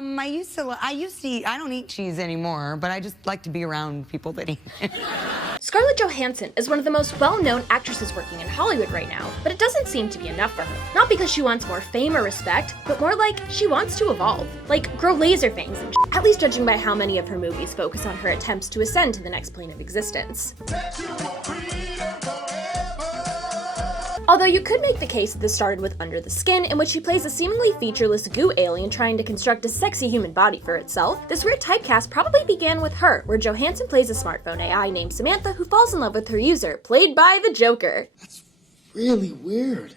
I used to eat, I don't eat cheese anymore, but I just like to be around people that eat it. Scarlett Johansson is one of the most well-known actresses working in Hollywood right now, but it doesn't seem to be enough for her. Not because she wants more fame or respect, but more like she wants to evolve. Like, grow laser fangs and at least judging by how many of her movies focus on her attempts to ascend to the next plane of existence. Although you could make the case that this started with Under the Skin, in which she plays a seemingly featureless goo alien trying to construct a sexy human body for itself, this weird typecast probably began with Her, where Johansson plays a smartphone AI named Samantha who falls in love with her user, played by the Joker. That's really weird.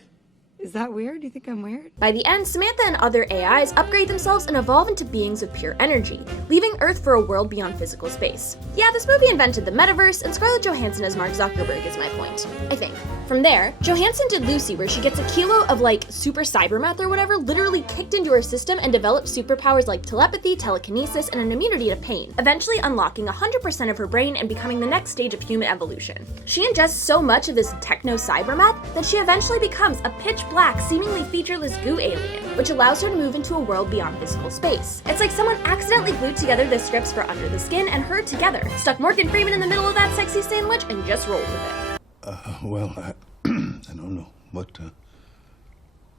Is that weird? Do you think I'm weird? By the end, Samantha and other AIs upgrade themselves and evolve into beings with pure energy, leaving Earth for a world beyond physical space. Yeah, this movie invented the metaverse, and Scarlett Johansson as Mark Zuckerberg is my point, I think. From there, Johansson did Lucy, where she gets a kilo of like super cybermeth or whatever literally kicked into her system and develops superpowers like telepathy, telekinesis, and an immunity to pain, eventually unlocking 100% of her brain and becoming the next stage of human evolution. She ingests so much of this techno-cybermeth that she eventually becomes a pitch-black, seemingly featureless goo alien, which allows her to move into a world beyond physical space. It's like someone accidentally glued together the scripts for Under the Skin and Her together, stuck Morgan Freeman in the middle of that sexy sandwich, and just rolled with it. I don't know what to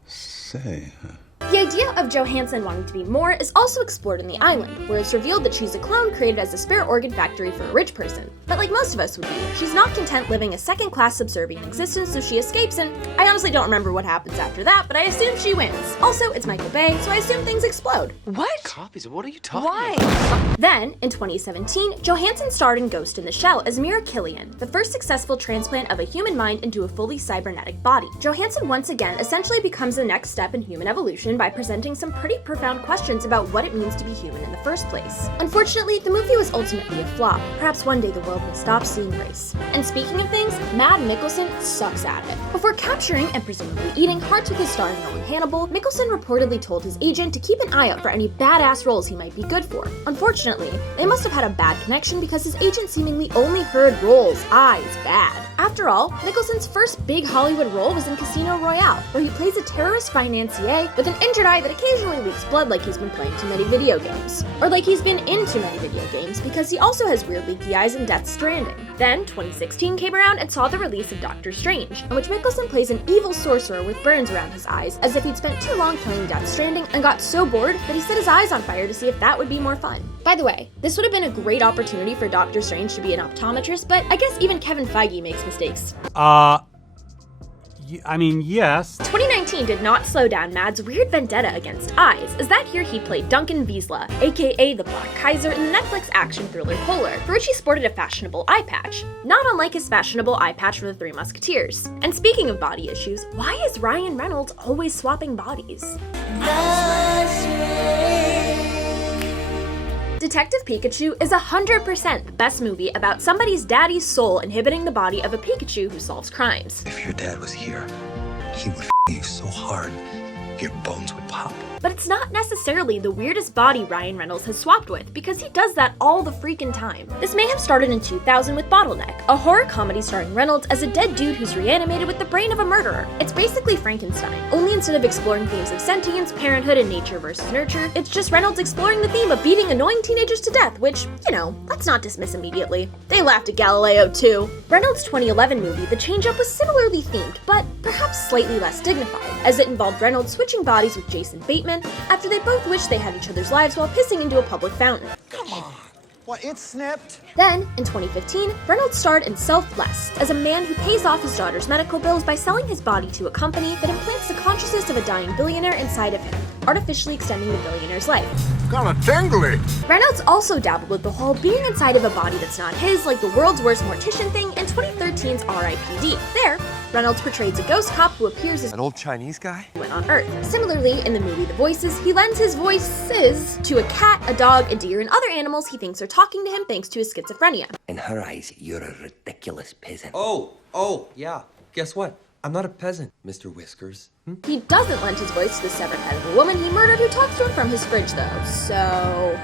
say. The idea of Johansson wanting to be more is also explored in The Island, where it's revealed that she's a clone created as a spare organ factory for a rich person. But like most of us would be, she's not content living a second-class subservient existence, so she escapes, and I honestly don't remember what happens after that, but I assume she wins. Also, it's Michael Bay, so I assume things explode. What? Copies? What are you talking Why? about? Then, in 2017, Johansson starred in Ghost in the Shell as Mira Killian, the first successful transplant of a human mind into a fully cybernetic body. Johansson once again essentially becomes the next step in human evolution by presenting some pretty profound questions about what it means to be human in the first place. Unfortunately, the movie was ultimately a flop. Perhaps one day the world will stop seeing race. And speaking of things, Mads Mikkelsen sucks at it. Before capturing and presumably eating Hearts with his star Nolan Hannibal, Mikkelsen reportedly told his agent to keep an eye out for any badass roles he might be good for. Unfortunately, they must have had a bad connection because his agent seemingly only heard roles, eyes, bad. After all, Mikkelsen's first big Hollywood role was in Casino Royale, where he plays a terrorist financier with an injured eye that occasionally leaks blood like he's been playing too many video games. Or like he's been in too many video games because he also has weird leaky eyes in Death Stranding. Then, 2016 came around and saw the release of Doctor Strange, in which Mikkelsen plays an evil sorcerer with burns around his eyes, as if he'd spent too long playing Death Stranding and got so bored that he set his eyes on fire to see if that would be more fun. By the way, this would have been a great opportunity for Doctor Strange to be an optometrist, but I guess even Kevin Feige makes mistakes. I mean, yes. 2019 did not slow down Mads' weird vendetta against eyes, as that year he played Duncan Wiesla, aka the Black Kaiser, in the Netflix action thriller Polar, for which he sported a fashionable eye patch, not unlike his fashionable eye patch from the Three Musketeers. And speaking of body issues, why is Ryan Reynolds always swapping bodies? Detective Pikachu is 100% the best movie about somebody's daddy's soul inhibiting the body of a Pikachu who solves crimes. If your dad was here, he would you so hard, your bones would pop. But it's not necessarily the weirdest body Ryan Reynolds has swapped with, because he does that all the freaking time. This may have started in 2000 with Bottleneck, a horror comedy starring Reynolds as a dead dude who's reanimated with the brain of a murderer. It's basically Frankenstein, only instead of exploring themes of sentience, parenthood, and nature versus nurture, it's just Reynolds exploring the theme of beating annoying teenagers to death, which, you know, let's not dismiss immediately. They laughed at Galileo too. Reynolds' 2011 movie, The Change-Up, was similarly themed, but perhaps slightly less dignified, as it involved Reynolds switching bodies with Jason Bateman after they both wished they had each other's lives while pissing into a public fountain. Come on. What, it snipped? Then, in 2015, Reynolds starred in Self-Blessed as a man who pays off his daughter's medical bills by selling his body to a company that implants the consciousness of a dying billionaire inside of him, artificially extending the billionaire's life. Kinda tingly. Reynolds also dabbled with the whole being inside of a body that's not his, like the world's worst mortician thing in 2013's R.I.P.D. There, Reynolds portrays a ghost cop who appears as An old Chinese guy? when on Earth. Similarly, in the movie The Voices, he lends his voices to a cat, a dog, a deer, and other animals he thinks are talking to him thanks to his schizophrenia. In her eyes, you're a ridiculous peasant. Oh, yeah. Guess what? I'm not a peasant, Mr. Whiskers. He doesn't lend his voice to the severed head of a woman he murdered who talks to him from his fridge, though, so...